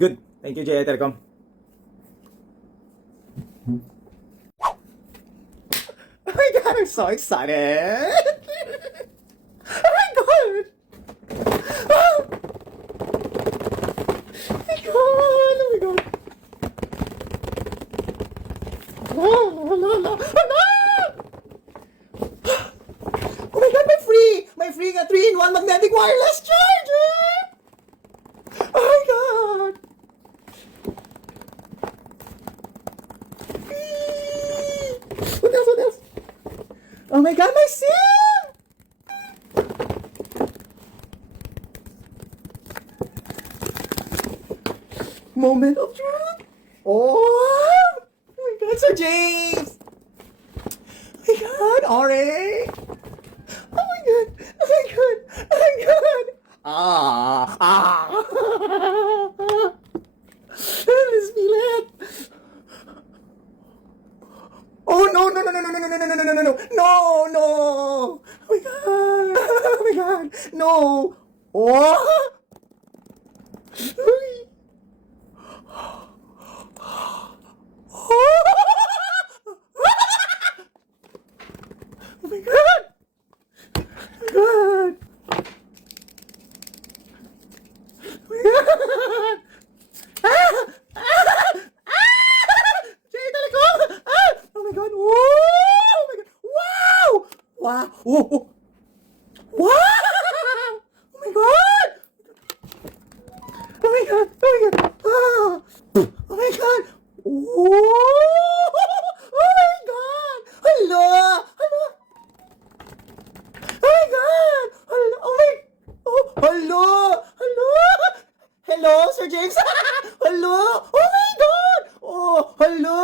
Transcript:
Good. Thank you, JI Telecom. Oh my God, I'm so excited. Oh my God. Oh my God. Oh my God. Oh, no, no, no. Oh, no. Oh my God, my free nga 3-in-1 magnetic wireless charger. Oh my God. What else? What else? Oh my God, my SIM! Moment of truth. Oh my God, Sir James. Oh my God, Ore. Oh my God. Oh my God. Oh my God. Let's feel it. Oh no no no no no no no no no no no no no no no! Oh my God! Oh my God! No! Oh! Uy. Oh my God! God! Oh my God! Ah! Ah! Ah! JI Telecom! Ah! Oh my God! Oh my God! Wow! Wow! Oh, oh. Wow! Oh my God! Oh my God! Oh my God! Ah! Oh my God! Oh! Oh my God! Hello! Hello! Oh my God! Hello! Oh my! Oh! Hello! Hello! Hello, Sir James! Hello! Oh my God! Oh! Hello!